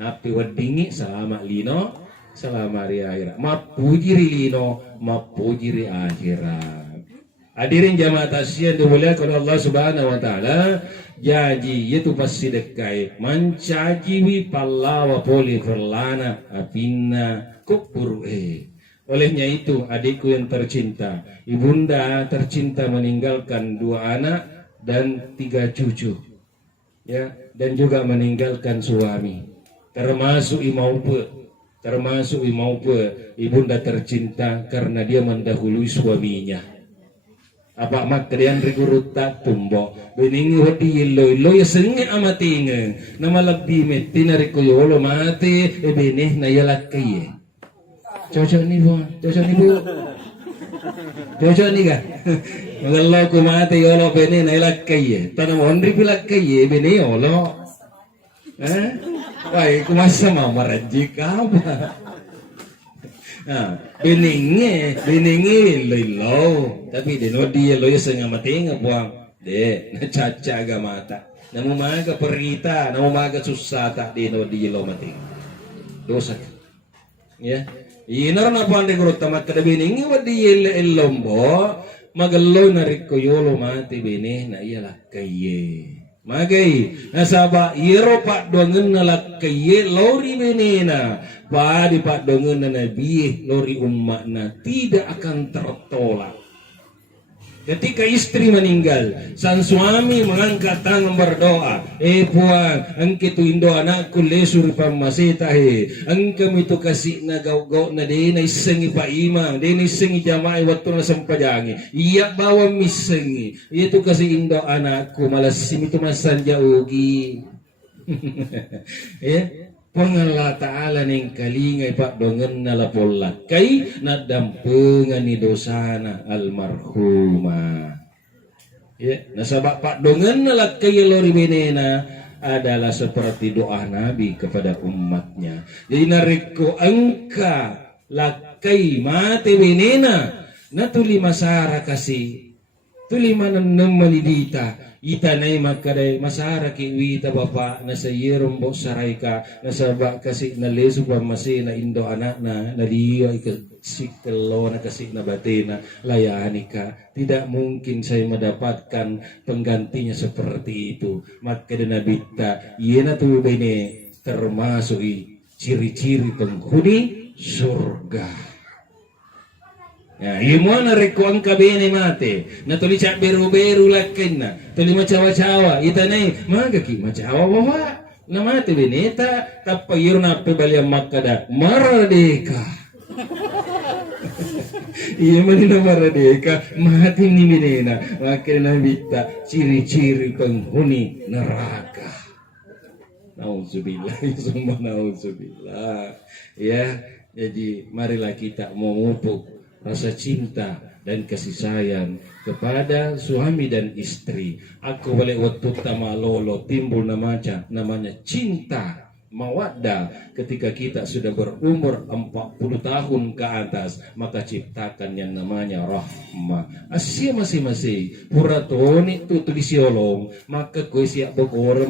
Napi wedingi selamat lino, selamat hari akhirat. Mapuji lino, mapuji akhirat. Hadirin jamaah tasyan dimuliakan oleh Allah Subhanahu wa taala, jadi itu pasti dekai mancajiwi pallawa poli verlana apinna kupur Olehnya itu adikku yang tercinta, ibunda tercinta meninggalkan 2 anak dan 3 cucu. Ya, dan juga meninggalkan suami. Termasuk imaupe ibunda tercinta karena dia mendahului suaminya. Apa mak kalian riguruta tumbo beningi wadi ilo ya senge amatinge nama lebih metina rikoyolo mate benih na yalak kaye cocok nih bu cocok nih ga magallo ko mate yolo benih na yalak kaye tanam onri pilak kaye benih yolo wah kumasa mau marajik apa beningi lo tapi denodi lo ya senga matinga buang de na caca aga mata namu maga perita namu maga susah tak denodi lo mating dosa ya Inar na pande guru tamat kada bini ngi wadi yelle elombo magallo na rikko yolo mati bini na iyalah kaye. Magai nasaba yero pak dongen na lakkaye lori bini na padi pak dongen na nabi lori umma na tidak akan tertolak. Ketika istri meninggal, sang suami mengangkat tangan berdoa, puang, engke tu indo anakku lesur pamasitahe, engkau itu kasih na gau na dena isengi pa imang, dena isengi jamaah waktu na sampajangi, iya bawa misengi, itu kasih indo anakku malas sim itu masanja ugi, ya. Pangala ta'ala ning kalingay pak dongen na lapolak kay nadampengan ni dosana almarhuma. Ya, nasabak pak dongen na lakay lori benena adalah seperti doa Nabi kepada umatnya. Jadi nariko angka lakay mati benena natuli masara kasi tuli mananam malidita. Itanay magkaday masara kiwita bapa nasa yerong bo saray ka nasaba kasi naleso pa masi na indo anak na naliyo ikasikelo na kasi na bate na layani ka. Tidak mungkin saya mendapatkan penggantinya seperti itu. Maka nabita iya na tuwi bene termasuk ciri-ciri penghuni surga. Ya, imona reko ang kabene mate. Natuli cak beru-beru lakin na. Tuli macawa-cawa. Itanay, magaki macawa bawa. Na mate beneta. Tapayur na pebalya makada. Maradeka. Iya manina maradeka. Mati ni benena. Maka nabita ciri-ciri penghuni neraka. Nauzubillah. Summa nauzubillah. Ya, jadi marilah kita memupuk rasa cinta dan kasih sayang kepada suami dan istri. Aku balik waktu tama lolo timbul namanya cinta mawaddah ketika kita sudah berumur 40 tahun ke atas, maka ciptakan yang namanya rahmah. Asia masing-masing puratoni tu tulisiolong, maka kue siap berkor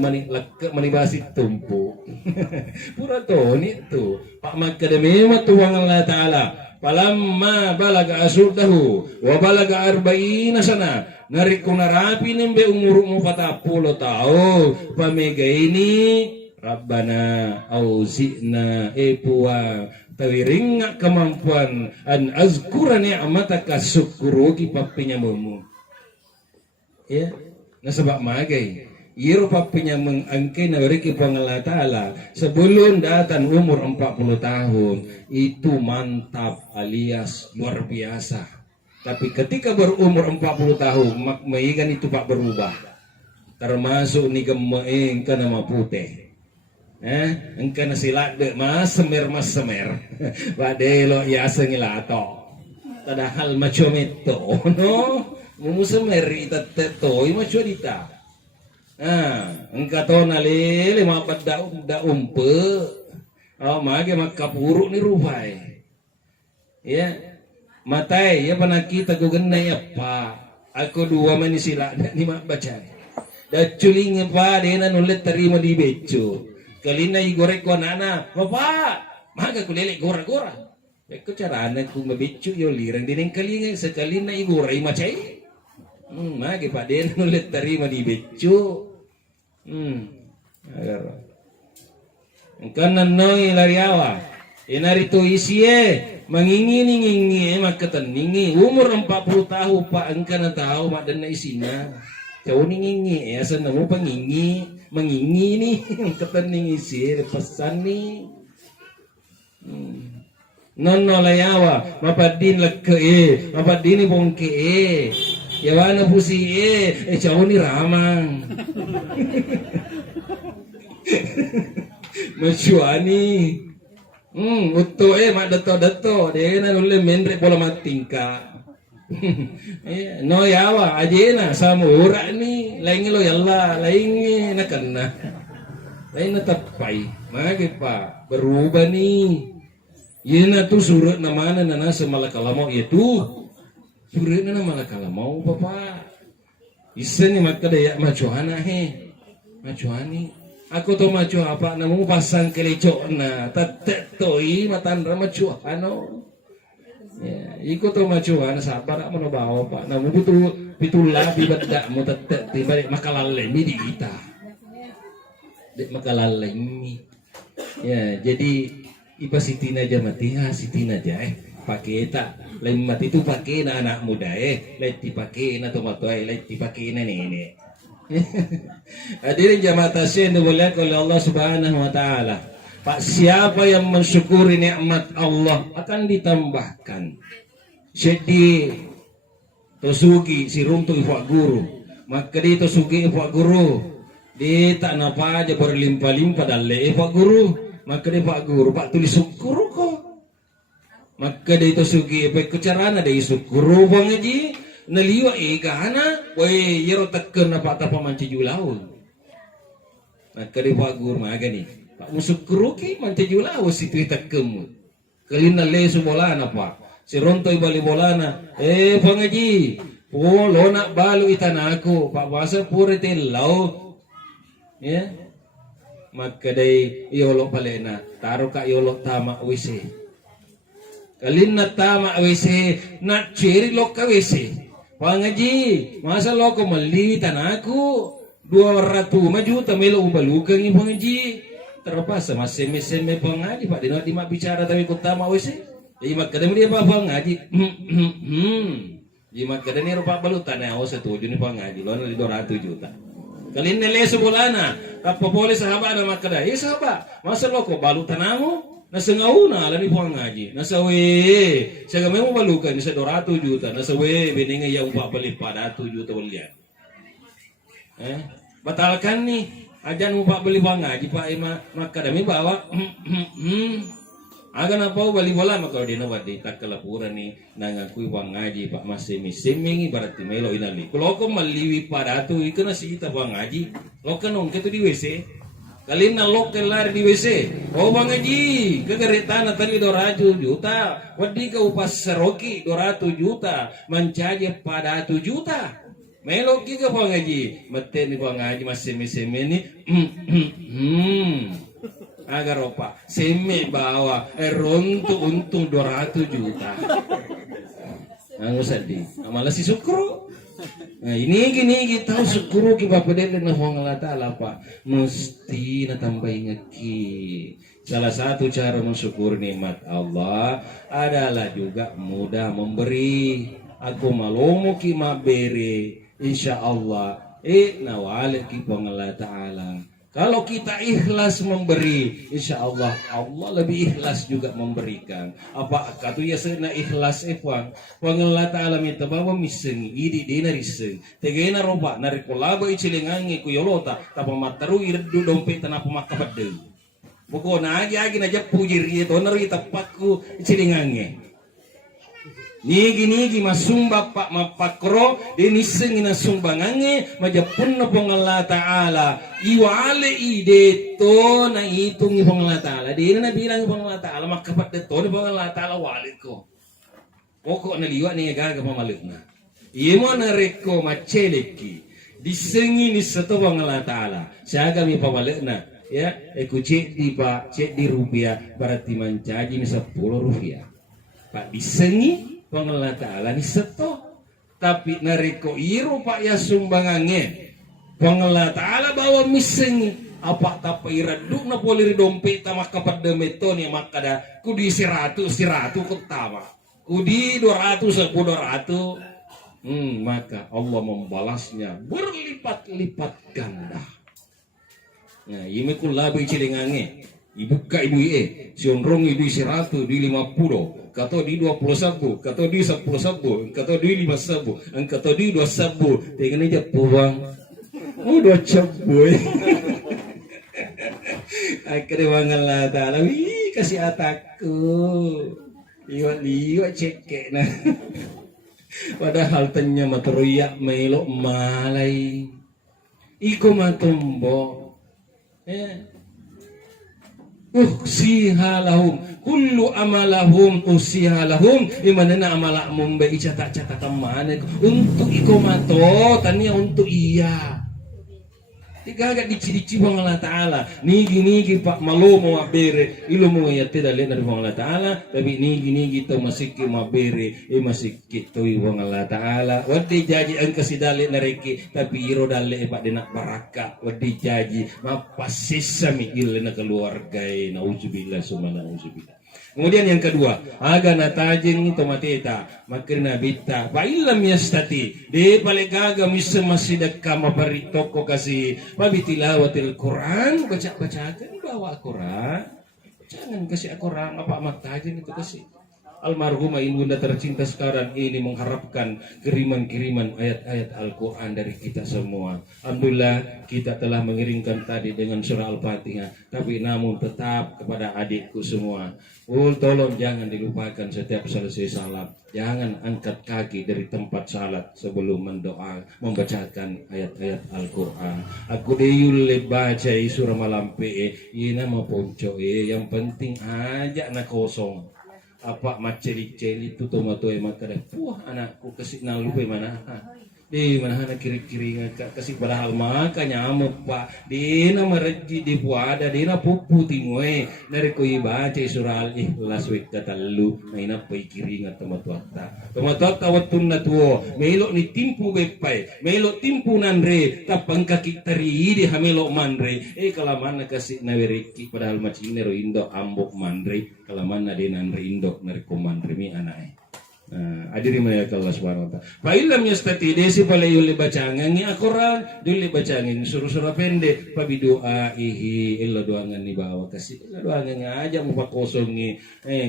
manibasi tumpu. Puratoni tu pak makademema tuang Allah Ta'ala. Palamma balaga asuddahu wa balaga arba'ina sana narik kunarapi nimbe umurmu 40 tahun pamega ini Rabbana auzi'na puang tawiringa kemampuan an azkura ni'mataka syukuruki papinya mumu ya nasabak magai Iro papinya mengangkin nariki pangala ta'ala sebelum datang umur 40 tahun itu mantap alias luar biasa. Tapi ketika berumur 40 tahun makmaigan itu pak berubah. Termasuk ni gemaing ka nama putih. Engka na sila de mas semer. Padelo ya sengilato. Tadahal macam itu no. Mumusemer itateto macam dita. Engkau nalele mapat da umpe, mage makapuru ni rupai, ya matai ya pernah kita gugenai apa, aku dua manisila ni mak baca, da culing apa dena nulet terima di becu, kalina igorek ko nana, bapak, maga kulele gora, aku cara anak ku becu yo lirang dineng kalinga sekalina igorai macai. Magi pak den nulit terima di becu. Kanan noi lariawa. Inarito isie mangingi makateningi umur 40 tahun pak engka na tahu mak dan na isina. Kau ningi asan namo pangingi mangingi ni katening isie pesan ni. Nono layawa mapadin lakke mapadin bongke yawana pusi jauh ni ramang. Masyuani uto mak dato dia na nulle mendre pola matingka. No yawa ajena samura ni lain lo yalla lain na kanna. Lain na tapai mage pa berubah ni. Yena tu surat na mana na nasa malakalamau itu. Surat na malakalamau papa. Isa ni makadaya macuana he. Macuani. Aku to macu apa namu pasang kelecok na tatek toi matandra macu ano. Ya, iko to macu ana sabar mo bawa pak namu pitula bibadak mo tatek tiba makalalemi di kita. Dek makalalemi. Ya, jadi ipa sitina aja mati sitina aja pakai tak lain mati itu pakai na anak muda lain dipakai na tomato lain dipakai na nenek. Hadirin jamaah tasyin dimuliakan oleh Allah Subhanahu wa taala. Pak, siapa yang mensyukuri nikmat Allah akan ditambahkan. Jadi tosugi si runtu ifak guru. Maka di tosugi ifak guru. Di tak napa aja berlimpah-limpah dalle ifak guru. Maka di pak guru pak tulis syukur kok. Maka di tosugi ifak kecarana di syukur bang haji. Naliwa kahana woi yero tekken apa tapa manci julau. Maka di pak guru maga nih. Pak musukuru ki manci julau situ tekkem. Kalina le sumolana pak. Si rontoi bali bolana. Pangaji. Oh lona balu itanaku. Pak basa pure telau. Ya. Maka day iolo palena. Taruh ka iolo tama wisi. Kalina tama wisi. Nak ciri loka wisi. Pangaji, masa lo ko malitan aku 200 juta melo ubalukan ni pangaji. Terlepas sama seme-seme pangaji pak dino di mak bicara tapi kutama wese. Jadi mak kadang dia apa pangaji. Jadi mak kadang ni rupa balutan ya setuju ni pangaji lo ni 200 juta. Kali ini le sebulana, apa boleh sahabat ada mak kadang. Ya sahabat, masa lo ko balutan amu? Nasa ngauna ala ni puang ngaji. Nasa we, saya kami mau balukan nasa 200 juta. Nasa we, beninga yang upah beli pada 1 juta belian. Batalkan nih, ajan upah beli puang ngaji pak ima maka dami bawa. Agan apa bali bola maka kalau dina wadi tak kelapuran nih nangakui puang ngaji pak masih misiming ibarat melo inali. Kalau kau meliwi pada tu ikut nasi kita puang ngaji. Lo kan ongke tu di WC. Kali nalok kelar di WC. Oh bang Haji, kegeretan tadi 200 juta. Wadi ke upas seroki 200 juta. Mencaji pada 1 juta. Meloki ke bang Haji. Mete ni bang Haji masih seme ni. Agar opa seme bawa rontu untung 200 juta. Anggo sedih. Malah si syukur. Nah ini gini kita syukur ki bapak dede na Allah Ta'ala pak mesti na tambah ngeki. Salah satu cara mensyukur nikmat Allah adalah juga mudah memberi. Aku malomo ki mabere insya Allah nawale ki Allah Ta'ala. Kalau kita ikhlas memberi, insya Allah Allah lebih ikhlas juga memberikan. Apa katu ya sena ikhlas efang. Pangala Ta'ala minta bawa miseng, idi dina riseng. Tegena roba narikolaba ichilengangi kuyolota. Tapa mataru irdu dompet tanapa makapade. Pokoknya agi na pujir itu nari tapakku ichilengangi. Nigi masumba pak mapakro deniseng ina sumbangange majapun na pangala Ta'ala iwale ide to na itung pangala Ta'ala di na bilang pangala Ta'ala makapat to ni pangala Ta'ala walid ko pokok na liwa ni gaga pamalik na imo na reko maceleki disengi ni sato pangala Ta'ala siaga mi pamalik na ya aku cek di pak cek di rupiah berarti mencaji ni 10 rupiah pak disengi Pangala Ta'ala ni seto tapi nariko iro pak ya sumbangannya Pangala Ta'ala bawa miseng apa tapa iradu na polir dompet tamak kapada meton ya makada kudi 100 kutama kudi 200 maka Allah membalasnya berlipat-lipat ganda. Nah ini kulabi cilingange ibu ka ibu sionrong ibu 100 di 50 kata di 21, kata di 10 sabu, kata di 5 sabu, kata di 2 sabu. Dengan aja puang. Oh 2 cabu. Akhirnya Allah Ta'ala, wih kasih ataku. Liwat cekek nah. Padahal tanya materuyak melok malai. Iko matumbo. Usihalahum kullu amalahum usihalahum dimana na amalak mumbai catak-catak mana untuk iko mato tania untuk iya Tiga agak dici-dici bang Allah Ta'ala. Nigi pak malomo abere. Ilumu ya tidak lihat dari bang Allah Ta'ala. Tapi nigi to masiki mabere. Masiki to bang Allah Ta'ala. Wadi jaji ang kasidali nariki. Tapi iro dali pak denak baraka. Wadi jaji. Mapasisami ila na keluarga. Nauzubillah summa nauzubillah. Kemudian yang kedua, aga natajing ito mateta, makrina bitta, pailam yastati, de palegaga misa masidak ka mabarito ko kasi pabitilawatil Quran, baca-bacakan bawa Quran. Jangan kasi Quran apa matajing itu kasi. Almarhumah ibunda tercinta sekarang ini mengharapkan kiriman-kiriman ayat-ayat Al-Quran dari kita semua. Alhamdulillah kita telah mengirimkan tadi dengan surah Al-Fatihah. Tapi namun tetap kepada adikku semua, tolong jangan dilupakan setiap selesai salat. Jangan angkat kaki dari tempat salat sebelum mendoa, membacakan ayat-ayat Al-Quran. Aku deyul baca surah malampe, ini nama ponco, yang penting aja na kosong. Apa maceri-ceri itu tomato maka dah puah anakku kasih nalupe mana di mana nak kiri-kiri ngak kasih padahal maka nyamuk pak di nama reji di puada di na pupu tingoe dari ko ibaca surah Al-Ikhlas wek kata lu maina pai kiri ngak tomato watun na tuo melok ni timpu bepai melok timpu nanre tapang kaki tari di hamelo manre kalaman kasih naweriki padahal macine ro indo ambok manre kalaman na di nanre indo nariko manre mi anai. Adiri maya Allah Subhanahu wa taala. Fa illam yastati desi pala yuli bacangan ni Al-Quran duli bacangin surah-surah pendek pa biduaihi illa doangan ni bawa kasih illa doangan aja mo pakosong ni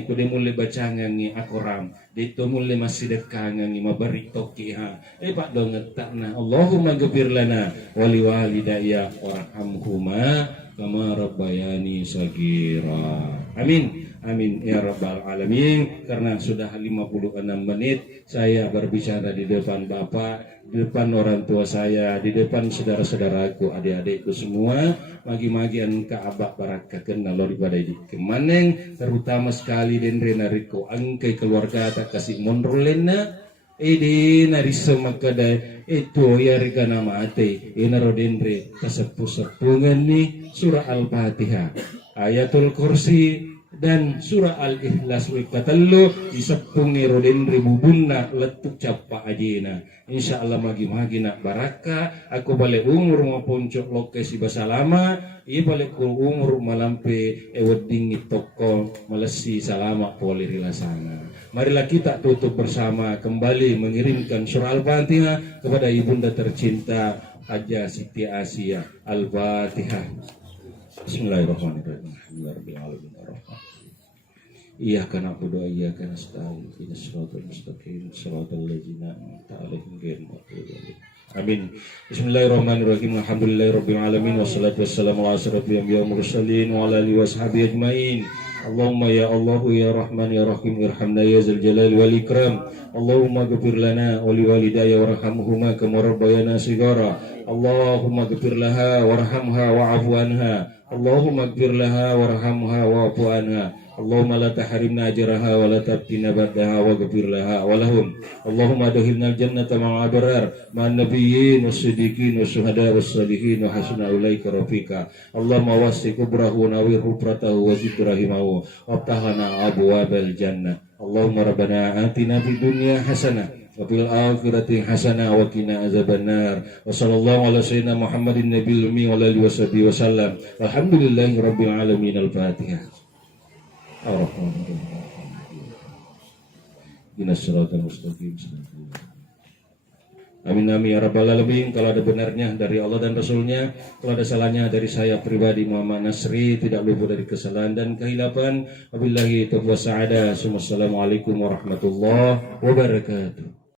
kude muli bacangan ni Al-Quran dito muli masidekangan ni mabarito ki ha pak donget na Allahumma ghfir lana wa liwalidayya warhamhuma kama rabbayani sagira. Amin. Amin ya rabbal alamin. Karena sudah 56 menit saya berbicara di depan Bapak, di depan orang tua saya, di depan saudara-saudaraku, adik-adikku semua, magi-magian ka abak barakakeun nalor ibadah di kemaneng terutama sekali dendre nariko angkai keluarga tak kasih monrolena di narisa makada itu ya rika nama ate inaro dendre kasepu-sepungan ni surah Al-Fatihah, ayatul kursi dan surah Al-Ikhlas wikatallu isepung ni roden ribubunna letuk capa ajina. Insyaallah magi-magi nak baraka aku balik umur maupun cok lokasi basalama i balik umur malampe wedding toko malesi salama poli rilasana. Marilah kita tutup bersama kembali mengirimkan surah Al-Fatihah kepada ibunda tercinta Haja Siti Asia. Al-Fatihah. Bismillahirrahmanirrahim. Alhamdulillahirabbil alamin. Iyyaka na'budu wa iyyaka nasta'in. Ihdinas siratal mustaqim. Siratal ladzina an'amta 'alaihim ghairil maghdubi 'alaihim. Amin. Bismillahirrahmanirrahim. Alhamdulillahirabbil alamin wassalatu wassalamu ala asyrofil anbiya'i wal mursalin wa ala alihi washabihi ajmain. Allahumma ya Allah ya Rahman ya Rahim irhamna ya zal jalali wal ikram. Allahumma ghfir lana wa liwalidayya warhamhuma kama rabbayana shighara. Allahumma ghfir laha warhamha wa'fu anha. Allahumma ghfir laha warhamha wa'fu anha. Allahumma la tahrimna ajraha wa la tabtina ba'daha wa ghfir laha wa lahum. Allahumma adkhilna al-jannata ma'a abrar ma'an nabiyyin was-siddiqin was-syuhada was-shalihin wa hasuna ulaika rafiqa. Allahumma wasi' kubrahu wa nawwir hupratahu wa zid rahimahu waftah lana abwabal jannah. Allahumma rabbana atina fid dunya hasanah wa fil akhirati hasanah wa qina azabannar. Wa sallallahu ala sayyidina Muhammadin nabiyil ummi wa alihi washabihi wasallam. Alhamdulillahi rabbil alamin. Al-Fatihah. Amin amin ya rabbal alamin. Kalau ada benarnya dari Allah dan Rasulnya, kalau ada salahnya dari saya pribadi Muhammad Nasri, tidak luput dari kesalahan dan kehilapan. Wabillahi taufiq wa sa'ada. Wassalamualaikum warahmatullahi wabarakatuh.